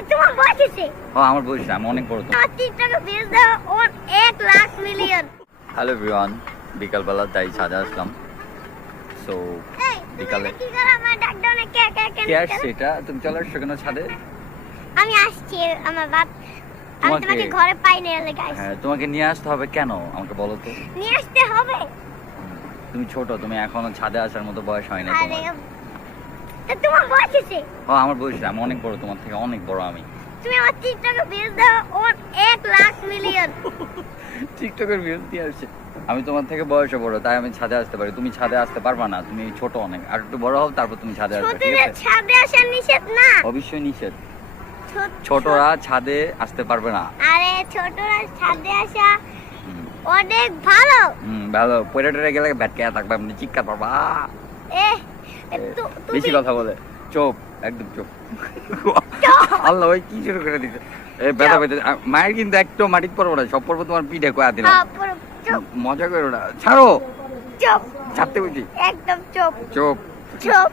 তোমার বয়স আছে? আমার বয়স আমি অনেক বড় তো। আমার টিকটকে ভিউজ দাও ওর 1 লাখ মিলিয়ন। হ্যালো এভরিওয়ান, বিকালবেলা তাই ছাদে আসলাম। সো এই বিকালে কি করে আমার ডাক দাও না কে কে কে? কে আসছে এটা? তুমি চলে আসছো কেন ছাদে? আমি আসছি আমার বাপ, আমি তোমাকে- তোমাকে ঘরে পাই না এলে গাইস। হ্যাঁ, তোমাকে নিয়ে আসতে হবে কেন আমাকে বলো তো। নিয়ে আসতে হবে। তুমি ছোট, তুমি এখনো ছাদে আসার মতো বয়স হয় না আরে তোমার। তোমার বয়স আছে? আমার বয়স আমি অনেক বড়, তোমার থেকে অনেক বড় আমি। তুমি আমার টিকটকে ভিউজ দাও ওর 1 লাখ মিলিয়ন। টিকটকের ভিউজ দিয়ে আসছে। আমি তোমার থেকে বয়সে বড়, তাই আমি ছাদে আসতে পারি। তুমি ছাদে আসতে পারবা না, তুমি ছোট অনেক। আর একটু বড় হও, তারপর তুমি ছাদে আসবে, ঠিক ছোটদের আছে? ছাদে আসা নিষেধ না। অবশ্যই নিষেধ। ছোট- ছোটরা ছাদে আসতে পারবে না। আরে ছোটরা ছাদে আসা হুম, অনেক ভালো। ভালো। পয়রা টরে গেলে ব্যাটকে থাকবে, এমনি চিৎকার পারবা। এ বেশি কথা বলে চোপ, একদম চোপ। আল্লাহ ওই কি শুরু করে দিতে। ব্যথা পেতে মায়ের কিন্তু একটু মাটির পড়বো না, সব পড়বো তোমার পিঠে কয়া দিলাম। চুপ মজা করো না, ছাড়ো। চুপ ছাড়তে বলছি। একদম চুপ চোপ চুপ